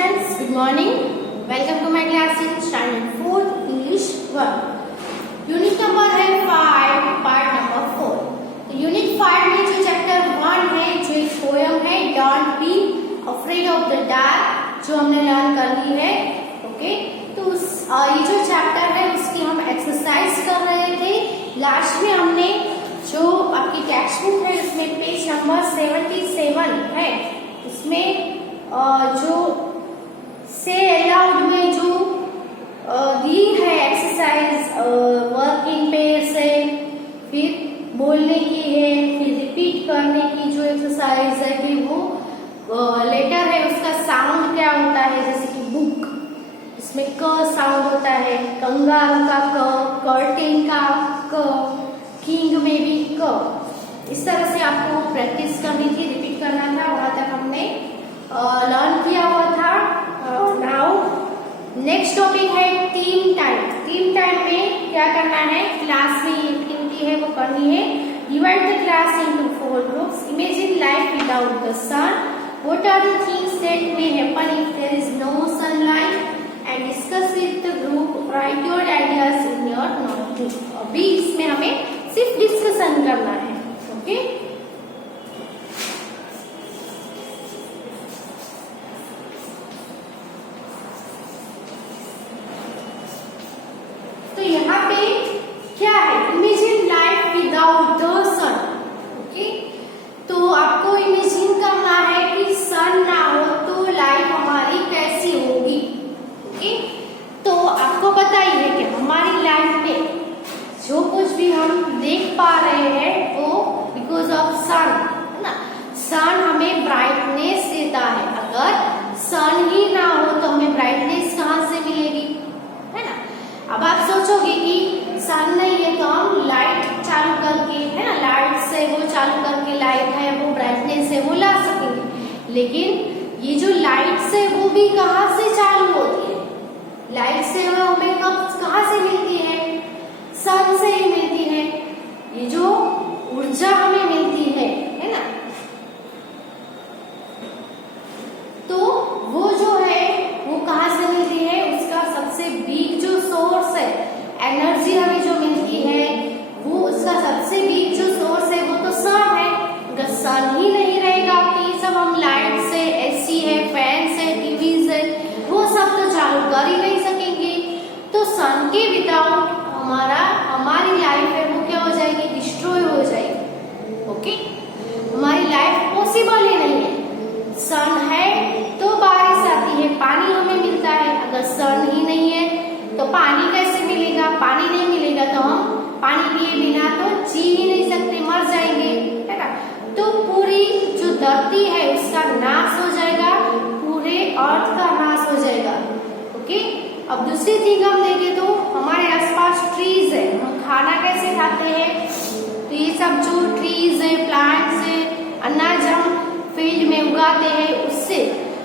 students, good morning. Welcome to my class in standard 4 English 1. Unit number है 5, part number 4. तो unit 5 में जो chapter 1 है, जो एक पोयम है don't be afraid of the dark, जो हमने लर्न कर ली है. ओके, तो ये जो चैप्टर है उसकी हम एक्सरसाइज कर रहे थे. लास्ट में हमने जो आपकी टेक्स्ट बुक है उसमें पेज नंबर 77 है, उसमें जो से अलाउड में जो दी है एक्सरसाइज वर्किंग पेयर से, फिर बोलने की है, फिर रिपीट करने की जो एक्सरसाइज है, फिर वो लेटर है उसका साउंड क्या होता है, जैसे कि बुक इसमें क साउंड होता है, कंगारू का क, कर्टेन का क, किंग में भी क. इस तरह से आपको प्रैक्टिस करनी थी, रिपीट करना था. वहां तक हमने लर्न किया हुआ था. नाउ नेक्स्ट टॉपिक है टीम टाइम. टीम टाइम में क्या करना है, क्लास में एक्टिविटी है वो करनी है. Divide the class into 4 groups. Imagine life without the sun. What are the things that may happen if there is no sunlight, and discuss with the group. Write your ideas in your notebook. अभी इसमें हमें सिर्फ discussion करना है. Okay, तो यहाँ पे क्या है, imagine life without the sun. Okay, तो आपको इमेजिन करना है कि सन ना हो तो लाइफ हमारी कैसी होगी. ओके, तो आपको पता ही है कि हमारी लाइफ में जो कुछ भी हम देख पा रहे हैं वो बिकॉज ऑफ सन है ना. सन हमें ब्राइटनेस देता है. अगर सन ही ना हो तो हमें ब्राइटनेस कहाँ से मिलेगी, है ना. अब आप सोचोगे कि सन नहीं है तो हम लाइट चालू करके, है ना, लाइट से वो चालू करके लाइट है वो ब्राइटनेस है वो ला सकेंगे. लेकिन ये जो लाइट है वो भी कहाँ से चालू होती है, लाइट से वो हमें कहाँ से मिलती है, सन से ही मिलती है. ये जो ऊर्जा हमें मिलती है ना, तो वो जो है वो कहाँ से मिलती है, उसका सबसे बिग जो सोर्स है, एनर्जी हमें जो मिलती है वो उसका सबसे बिग जो सोर्स है वो तो सन है. अगर सन ही नहीं रहेगा तो ये सब हम लाइट से, एसी है, फैन है, टीवी है, वो सब तो चालू कर ही नहीं सकेंगे. तो सन के विदाउट हमारी लाइफ है वो क्या हो जाएगी, डिस्ट्रॉय हो जाएगी. ओके, हमारी लाइफ पॉसिबल ही नहीं है. सन है तो बारिश आती है, पानी हमें मिलता है. अगर सन ही नहीं है तो पानी कैसे मिलेगा, पानी नहीं मिलेगा तो हम पानी पिए बिना तो जी ही नहीं सकते, मर जाएंगे, है ना. तो पूरी जो धरती है उसका नाश हो जाएगा, पूरे अर्थ का नाश हो जाएगा. ओके, अब दूसरी चीज हम देखें तो हमारे आसपास ट्रीज है, हम खाना कैसे खाते हैं, तो ये सब जो ट्रीज है, प्लांट्स है, अनाज हम फील्ड में उगाते हैं उससे,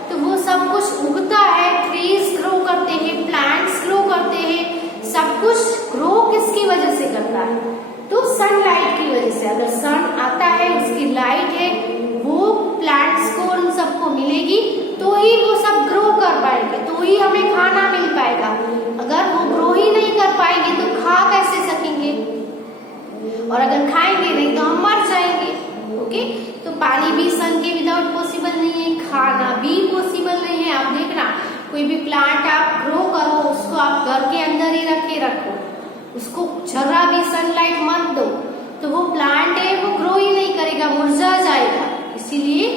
तो वो सब कुछ उगता है. ट्रीज ग्रो करते हैं, प्लांट्स ग्रो करते हैं, सब कुछ ग्रो किसकी वजह से करता है, तो सनलाइट की वजह से. अगर सन आता है, उसकी लाइट है, वो प्लांट्स को उन सबको मिलेगी तो ही वो सब ग्रो कर पाएंगे, तो ही हमें खाना मिल पाएगा. अगर वो ग्रो ही नहीं कर पाएंगे तो खा कैसे सकेंगे, और अगर खाएंगे नहीं तो हम मर जाएंगे. ओके, तो पानी भी सन के विदाउट पॉसिबल नहीं है, खाना भी पॉसिबल नहीं है. आप देखना, कोई भी प्लांट आप ग्रो करो, उसको आप घर के अंदर ही रखो, उसको जरा भी सनलाइट मत दो तो वो प्लांट है वो ग्रो ही नहीं करेगा, मुरझा जाएगा. इसीलिए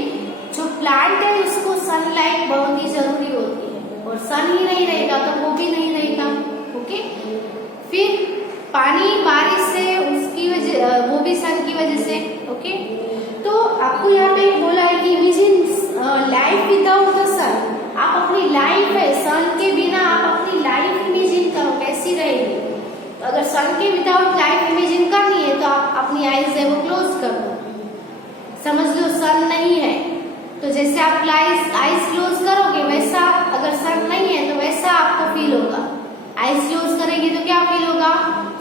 जो प्लांट है उसको सनलाइट बहुत ही जरूरी होती है, और सन ही नहीं रहेगा तो वो भी नहीं रहेगा. ओके, फिर पानी बारिश से उसकी वजह, वो भी सन की वजह से. ओके, तो आपको यहाँ पे बोला है कि इमेजिन लाइफ विदाउट द सन. आप अपनी लाइफ है, सन के बिना आप अपनी लाइफ इमेजिन करो कैसी रहेगी. तो अगर सन के विदाउट लाइफ इमेजिन करनी है तो आप अपनी आईज है वो क्लोज कर दो. समझ लो सन नहीं है तो जैसे आप आईज क्लोज करोगे वैसा, अगर सन नहीं है तो वैसा आपको फील होगा. आईज क्लोज करेंगे तो क्या फील होगा,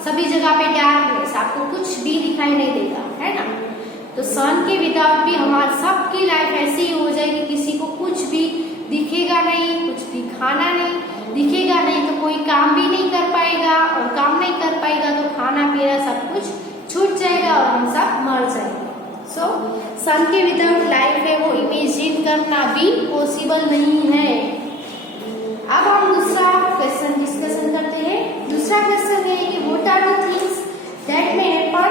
सभी जगह पे डार्कनेस, आपको कुछ भी दिखाई नहीं देगा, है ना. तो सन के विदाउट भी हमारी सबकी लाइफ ऐसी ही हो जाएगी, किसी को कुछ भी दिखेगा नहीं, कुछ भी खाना नहीं, दिखेगा नहीं तो कोई काम भी नहीं कर पाएगा, और काम नहीं कर पाएगा तो खाना पीना सब कुछ छूट जाएगा और हम सब मर जाएंगे। सो सन के विदाउट लाइफ है वो इमेजिन करना भी पॉसिबल नहीं है। अब हम दूसरा क्वेश्चन डिस्कशन करते हैं। दूसरा क्वेश्चन है कि what are the things that may happen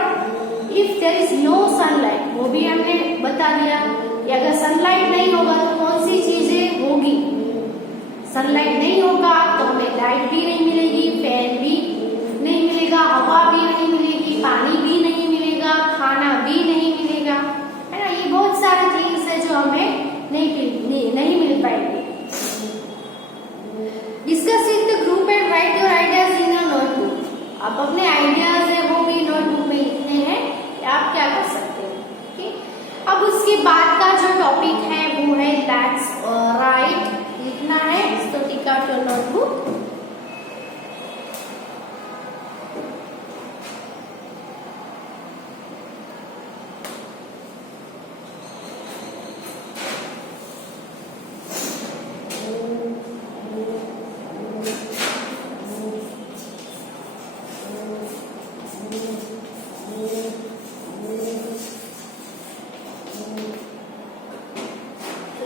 if there is no sunlight. वो भी हमने बता दिया कि अगर सनलाइट नहीं होगा तो कौन सी चीजें होगी। सनलाइट नहीं होगा तो हमें लाइट भी नहीं मिलेगी, फैन भी नहीं मिलेगा, हवा भी नहीं मिलेगी, पानी भी नहीं मिलेगा, खाना भी नहीं मिलेगा, है ना। ये बहुत सारे थिंग्स है जो हमें नहीं मिल पाएंगे। Discuss with the group and right your ideas in a notebook. आप अपने आइडियाज है वो भी नोटबुक में लिखने हैं कि आप क्या कर सकते हैं। ठीक, अब उसके बाद का जो टॉपिक है वो है लेट्स राइट, लिखना है। तो tick out your notebook.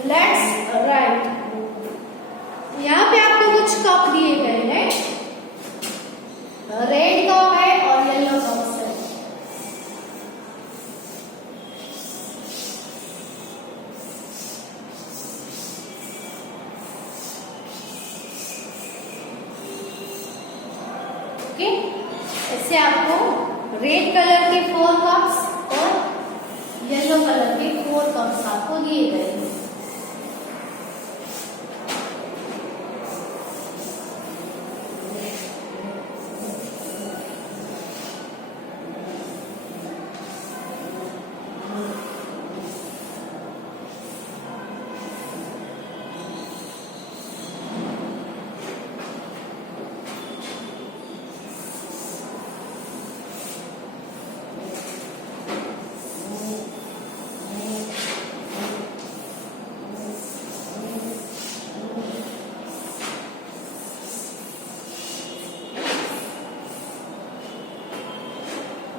Let's write. यहाँ पे आपको कुछ कप दिए गए हैं, रेड कप है और येलो कप है। ओके, ऐसे आपको रेड कलर के 4 कप्स और येलो कलर के 4 कप्स आपको दिए गए हैं।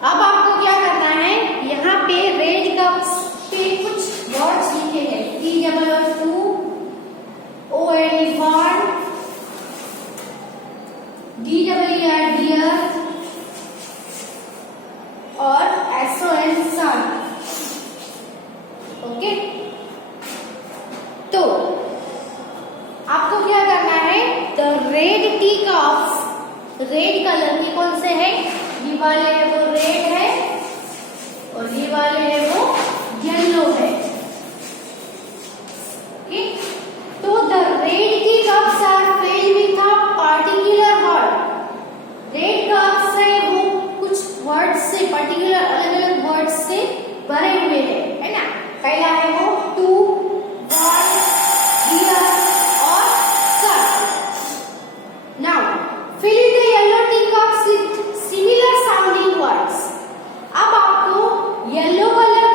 अब आपको क्या करना है, यहाँ पे रेड कप्स पे कुछ वर्ड्स लिखे हैं। EWR2, ONE1, DER dear और SON sun। ओके, तो आपको क्या करना है, the red tea cups, red colour के कौन से हैं, ये वाले है वो रेड है और ये वाले है वो येलो है। ओके, तो the red tea cups are filled with a particular word. Red cups है वो कुछ वर्ड से, पर्टिकुलर अलग अलग वर्ड से भरे हुए हैं, है ना। पहला है वो टू, वन, डियर और sun. Now fill the yellow tea cups with similar sounding words. अब आपको येलो कलर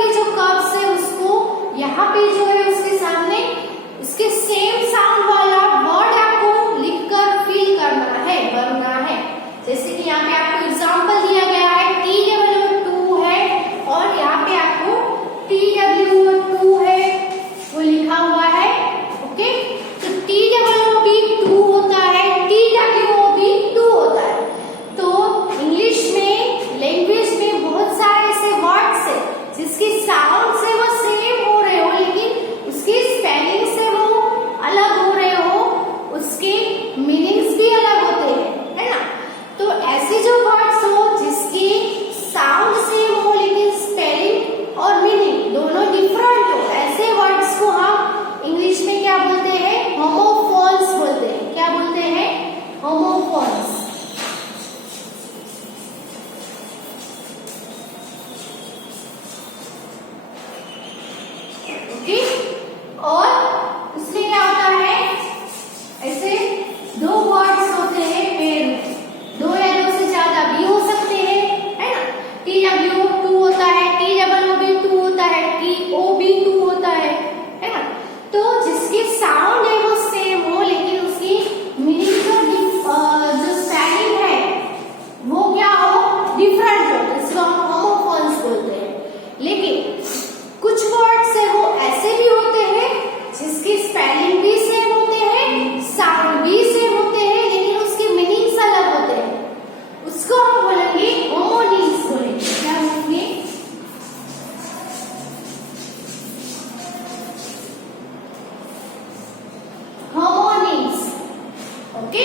ओके,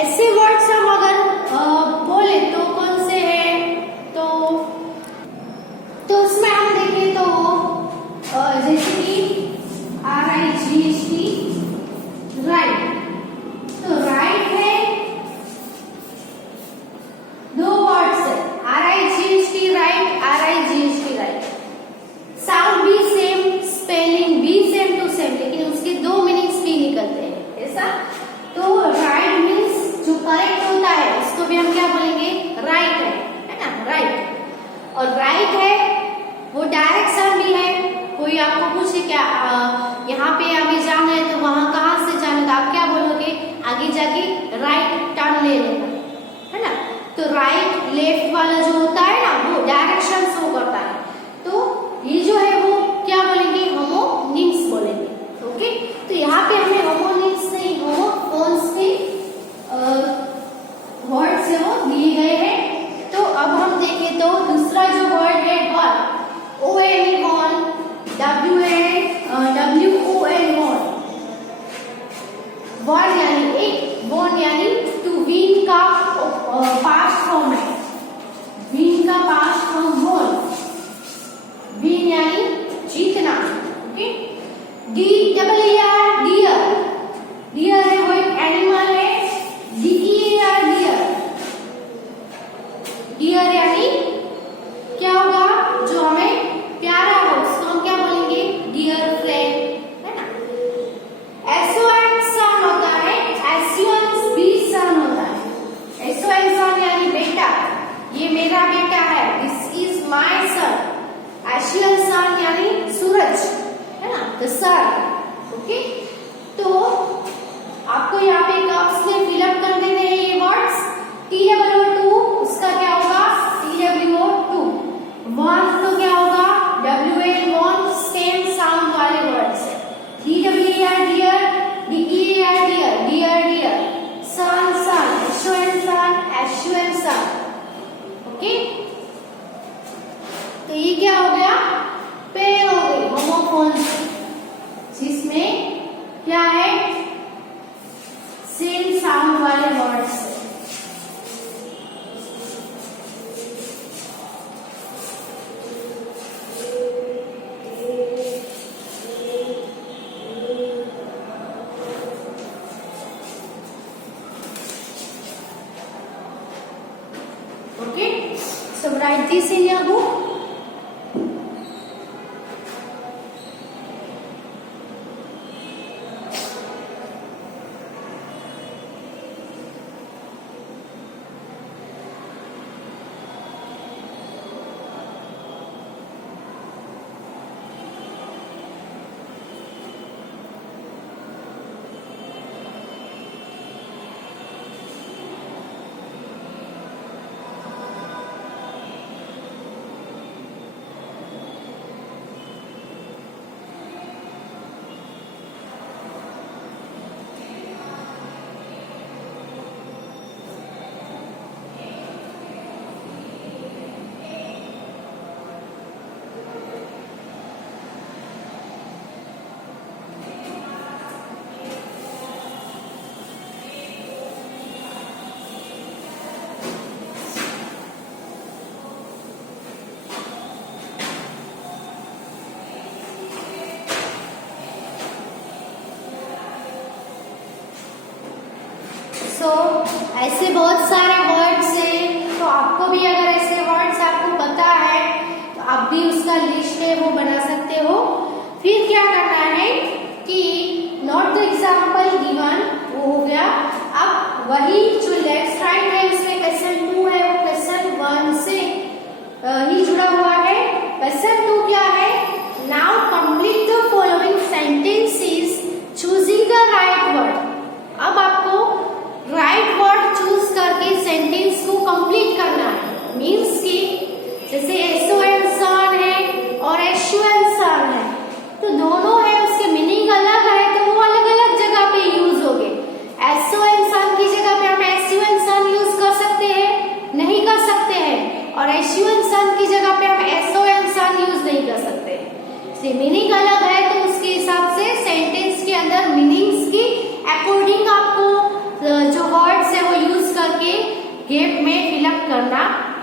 ऐसे वर्ड्स हम अगर बोले तो कौन से हैं, तो उसमें हम देखें तो जैसे कि RIGHT, राइट। तो राइट है, दो वर्ड्स है, RIGHT right, RIGHT right. Sound भी सेम, स्पेलिंग भी सेम टू सेम, लेकिन उसके दो मीनिंग्स भी निकलते हैं, ऐसा। तो राइट मीन्स जो करेक्ट होता है उसको भी हम क्या बोलेंगे, राइट है ना, राइट। और राइट है वो डायरेक्शन भी है, कोई आपको पूछे क्या यहाँ पे हमें जाना है तो वहां कहाँ से जाना, तो आप क्या बोलोगे, आगे जाके राइट टर्न ले लेना, है ना। तो राइट लेफ्ट वाला जो होता है ना वो डायरेक्शन शो करता है, तो ये जो है वो क्या बोलेंगे, होमोनिम्स बोलेंगे। ओके, तो यहाँ पे हमें होमोनिम्स नहीं, होमोफोन्स के वर्ड्स है वो दिए गए हैं। तो अब हम देखें तो दूसरा जो वर्ड है word, ONE one, WON won. One यानी एक, वॉन यानी टू विन का पास्ट फॉर्म है, विन का पास्ट फॉर्म वॉन, विन यानी जीतना। ओके, DEER डियर, डियर है वो एक एनिमल है, DEER डियर, डियर यानी क्या होगा, जो हमें प्यारा हो उसको हम क्या बोलेंगे, डियर फ्रेंड, है ना। SON सन होता है, SUN भी सन होता है। SON सन यानी बेटा, ये मेरा बेटा है, this is my son. SUN सन यानी सूरज, है ना, द सन। ओके, तो आपको यहाँ पे कप्स में फिलअप कर देने हैं ये वर्ड्स। TWO2 उसका क्या होगा, TWO2। वन तो क्या होगा, WN वन, सेम साउंड वाले वर्ड्स है। DEER deer, DEER deer, dear dear, sun son, SON son, SUN sun. Okay, तो ये क्या हो गया, पेयर हो गई होमोफोन्स, जिसमें क्या है, सेम साउंड वाले words. Okay, so write this in your book. ऐसे बहुत सारे वर्ड्स हैं, तो आपको भी अगर ऐसे वर्ड्स आपको पता है तो आप भी उसका लिस्ट है वो बना सकते हो। फिर क्या करना है कि नोट द एग्जाम्पल गिवन, वो हो गया। अब वही जो लेफ्ट राइट है उसमें क्वेश्चन 2 है, वो क्वेश्चन 1 से ही जुड़ा हुआ है। क्वेश्चन 2 क्या है, now complete the following sentences choosing the right word. अब आपको राइट वर्ड चूज करके सेंटेंस को कंप्लीट करना है। मीन्स कि जैसे SON सन है और SUN सन है, तो दोनों है उसके मीनिंग अलग है, तो वो अलग अलग जगह पे यूज हो गए। SON सन की जगह पे हम SUN सन यूज गैप में फिलअप करना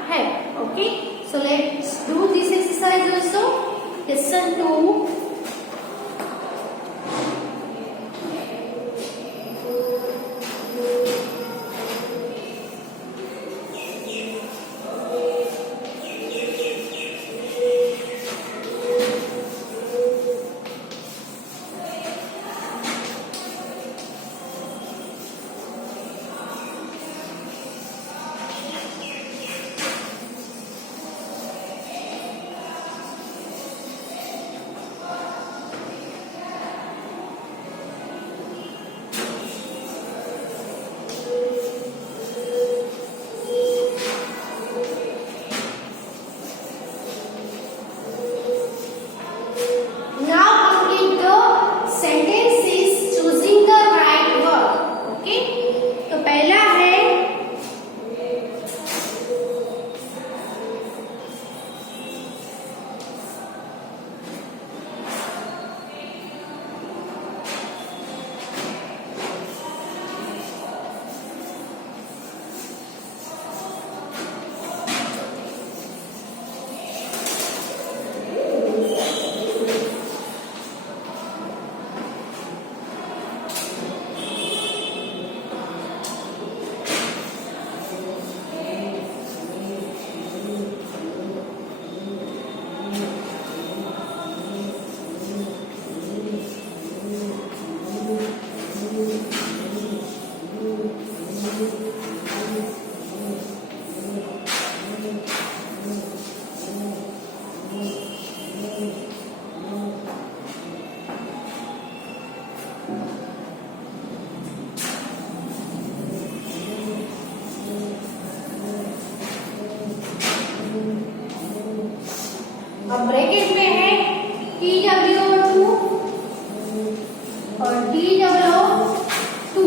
है। Okay, so let's do this exercise also. Question 2, अब ब्रैकेट में है TW2 और TW2,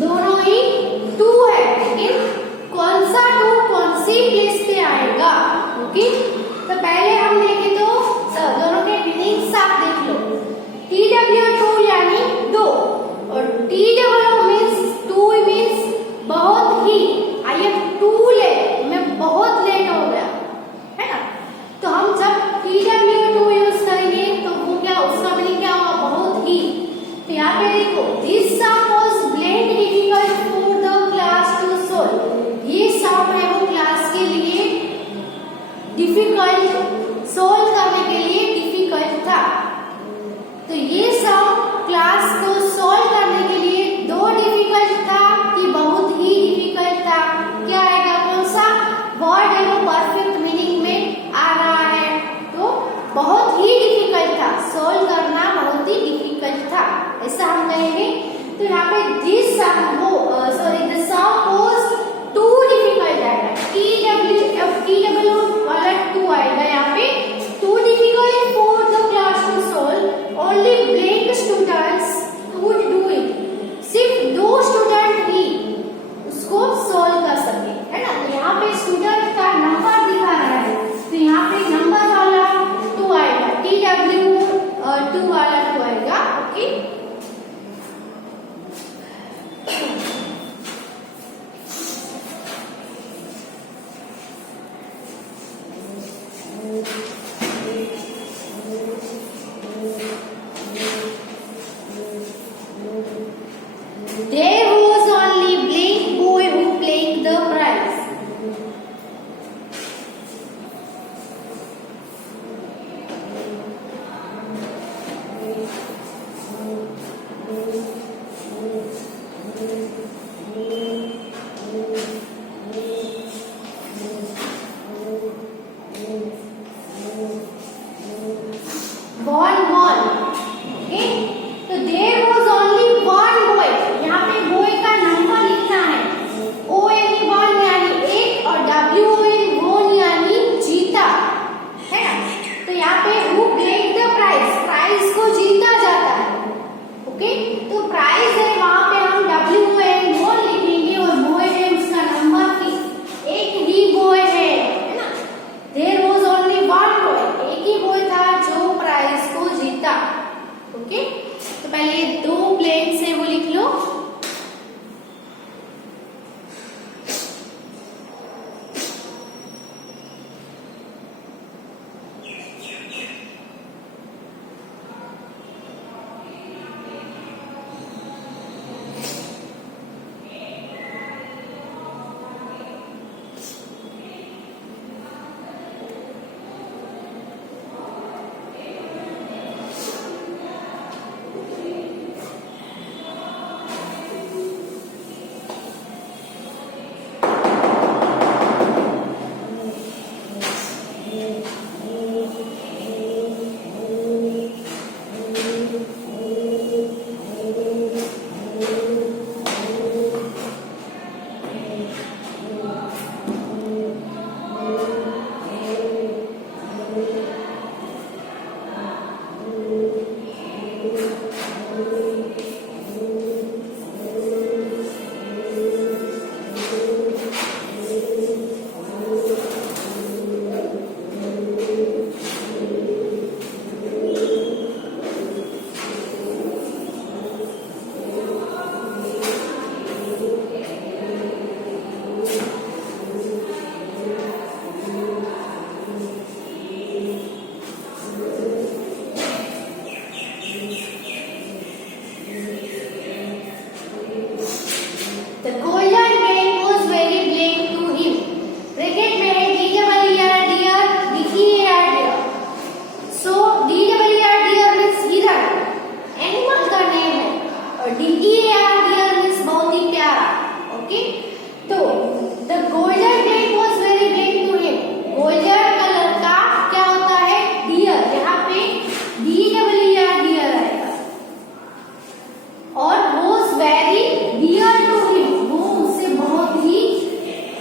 दोनों ही 2 है, लेकिन कौन सा 2 कौन सी प्लेस पे आएगा? ओके, तो पहले हम देखें तो दोनों के मीनिंग्स आप देख लो। TW2 यानी 2 और TW मीन्स 2 मीन्स बहुत ही, आई एम टू लेट, मैं बहुत लेट हो गया, है ना। तो हम जब TW2 यूज करेंगे तो वो क्या, उसका मीनिंग क्या होगा? बहुत ही। तो यहाँ पे देखो, this sum was blank difficult for the class to solve. ये सम है वो क्लास के लिए डिफिकल्ट, सोल्व करने के लिए डिफिकल्ट था। तो ये सम क्लास को सोल्व करने के लिए 2 डिफिकल्ट था कि बहुत ही डिफिकल्ट था। क्या आएगा, कौन सा वर्ड है वो परफेक्ट मीनिंग में आ रहा है? तो बहुत ही डिफिकल्ट था, सोल्व करना बहुत ही डिफिकल्ट था, ऐसा हम कहेंगे। तो यहाँ पे दिस सम वो the sum was too difficult आएगा, TW वाला 2 आएगा यहाँ पे। Too difficult for the class to solve, only blank students could do it. सिर्फ 2 स्टूडेंट ही उसको सोल्व कर सके, है ना। तो यहाँ पे स्टूडेंट का नंबर दिखा रहा है, तो यहाँ पे नंबर वाला 2 आएगा, TW2 वाला 2 आएगा। Okay, there was only blank boy who played the prize. Ball. Okay, तो there was only one boy, यहाँ पे boy का नंबर लिखना है। ON 1 यानी 1 और WON 1 यानी जीता, है ना। तो यहाँ पे who played the prize, prize को जीता जाता है। ओके, तो प्राइज है, वहां पे हम WON 1 लिखेंगे और boy है उसका नंबर की, एक ही boy है ना। There was only one boy, एक ही boy था जो प्राइज को जीता। ओके, तो पहले 2 ब्लैंक से वो लिख लो। तो the golden plate was very big to him. Golden colour का क्या होता है? डियर। यहाँ पे DER डियर आएगा। और was very dear to him, वो उससे बहुत ही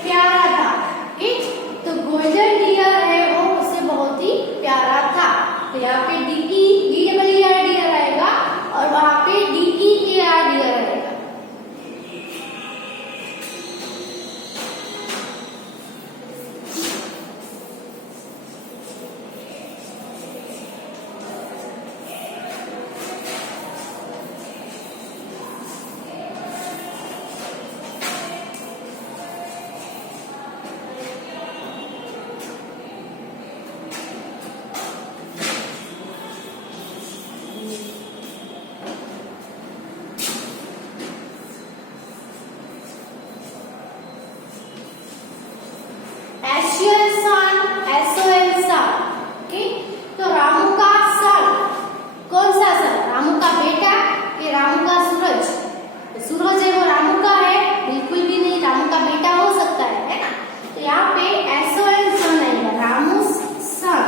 प्यारा था। ठीक, तो गोल्डन डियर है वो उससे बहुत ही प्यारा था। तो यहाँ पे DER डियर आएगा और वहां पे DEAR डियर आएगा। एशियन सन, SON सन। तो रामू का सन, कौन सा सन? रामू का बेटा कि रामू का सूरज? तो सूरज है वो रामू का है? बिल्कुल भी नहीं, रामू का बेटा हो सकता है ना? तो यहाँ पे SON सन आएगा। Ramu son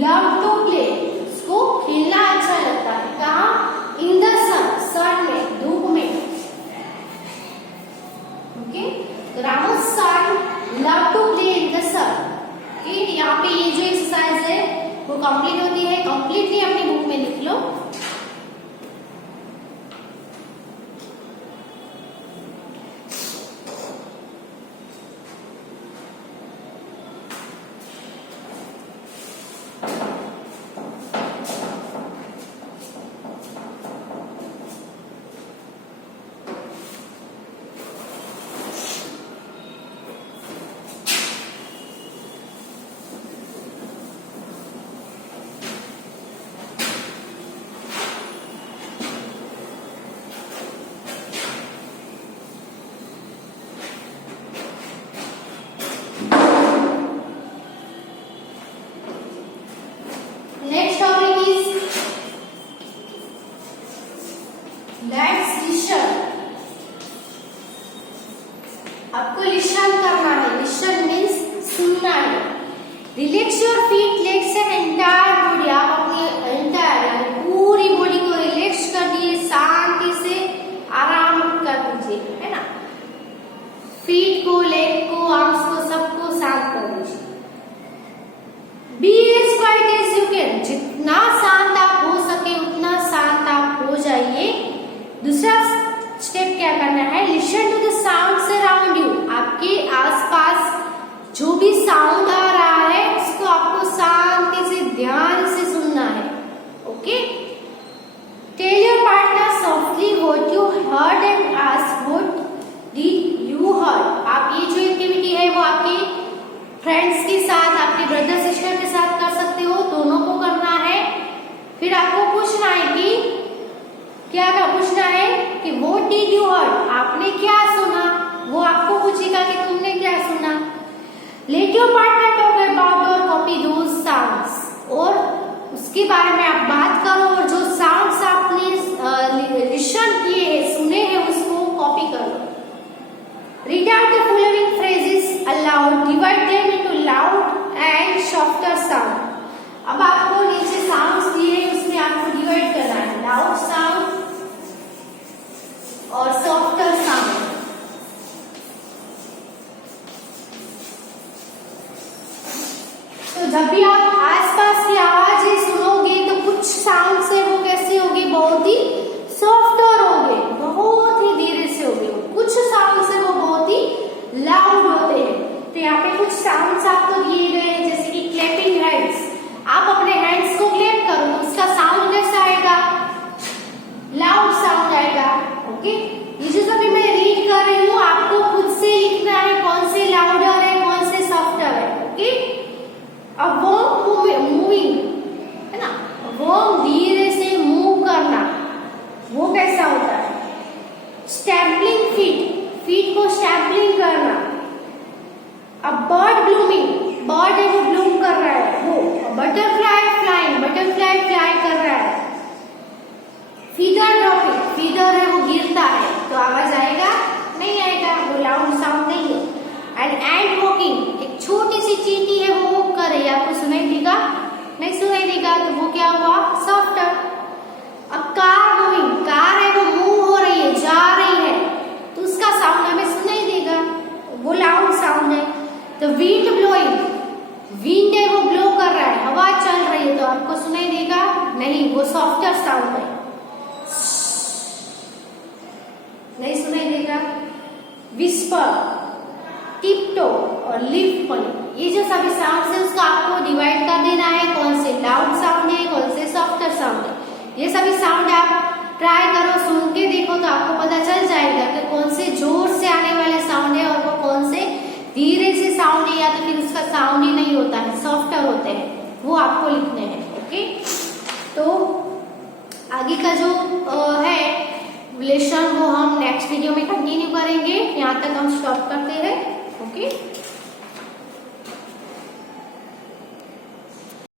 love to play, उसको खेलना अच्छा लगता है। कहाँ? इन द सन, सन में, धूप में। ओके, तो Ramu son love to play in the sun. यहाँ पे ये जो एक्सरसाइज है वो कंप्लीट होती है। कंप्लीटली अपनी बुक में लिख लो। Next topic is let's listen। आपको लिशन करना है। लिशन मीन्स सुनना है। Relax your feet, legs and entire body. आप अपनी एंटायर पूरी बॉडी को रिलैक्स कर दिए, शांति से आराम कर दीजिए, है ना? फीट को, लेग को, आर्म्स को, सबको शांत कर दीजिए। Be as quiet as you can, जितना शांत आप हो सके उतना शांत आप हो जाइए। दूसरा स्टेप क्या करना है? Listen to the sounds around you. आपके आसपास जो भी साउंड आ रहा है उसको आपको शांति से, ध्यान से सुनना है। Okay, tell your partner softly what you heard and ask what did you heard. आप ये जो एक्टिविटी है वो आपके फ्रेंड्स के साथ, आपके ब्रदर सिस्टर के साथ कर सकते हो। दोनों को करना है। फिर आपको पूछना है कि क्या पूछना है कि व्हाट डिड यू हर्ड, आपने क्या सुना? वो आपको पूछेगा कि तुमने क्या सुना। Let your partner talk about और कॉपी दोज साउंड्स, और उसके बारे में आप बात करो और जो साउंड्स आपने लिसन किए हैं, सुने हैं, उसको कॉपी करो। Read out the following phrases aloud. Divide them into loud and softer sound. अब आपको नीचे साउंड्स दिए हैं, उसमें आपको डिवाइड करना है, लाउड साउंड और सॉफ्टर साउंड। तो जब भी आप आसपास की आवाजें सुनोगे तो कुछ साउंड से वो कैसे होगी? बहुत ही सॉफ्टर होंगे, बहुत ही धीरे से होंगे। कुछ साउंड से वो बहुत ही लाउड होते हैं। तो यहाँ पे कुछ साउंड्स आपको दिए गए हैं, जैसे कि क्लैपिंग हैंड्स। आप अपने हैंड्स को क्लैप करो तो उसका साउंड कैसा आएगा? लाउड साउंड आएगा। ओके, ये जो अभी मैं रीड कर रही हूँ आपको खुद से लिखना है कौन से लाउडर है, कौन से सॉफ्टर है। ओके, अब वो मूविंग है ना, वो धीरे से मूव करना, वो कैसा होता है? स्टैम्पलिंग फीट, फीट को स्टैम्पलिंग करना। अब बर्ड ब्लूमिंग, बर्ड है वो ब्लूम कर रहा है, वो। बटरफ्लाई फ्लाइंग, बटरफ्लाई फ्लाई कर रहा है। फीदर ड्रॉपिंग, फीदर है वो गिरता है, तो आवाज आएगा? नहीं आएगा, वो लाउड साउंड सी चींटी है वो कर रही है, आपको सुनाई देगा? नहीं सुनाई देगा, तो वो क्या हुआ? सॉफ्टर। अब कार मूविंग, कार है वो मूव हो रही है, जा रही है, तो उसका साउंड हमें सुनाई देगा, वो लाउड साउंड है। तो विंड ब्लोइंग, विंड है वो ब्लो कर रहा है, हवा चल रही है, तो आपको सुनाई देगा? नहीं, वो सॉफ्टर साउंड है, नहीं सुनाई देगा। विस्पर, टिप्टो और लिफ्ट पॉइंट, ये जो सभी साउंड है उसका आपको डिवाइड कर देना है, कौन से लाउड साउंड है, कौन से सॉफ्टर साउंड है। ये सभी साउंड आप ट्राई करो, सुन के देखो, तो आपको पता चल जाएगा कि कौन से जोर से आने वाले साउंड है और वो कौन से धीरे से साउंड है, या तो फिर उसका साउंड ही नहीं होता है, सॉफ्टर होते हैं, वो आपको लिखने हैं। ओके, तो आगे का जो है लेसन वो हम नेक्स्ट वीडियो में कंटिन्यू करेंगे। यहाँ तक हम स्टॉप करते हैं। ओके।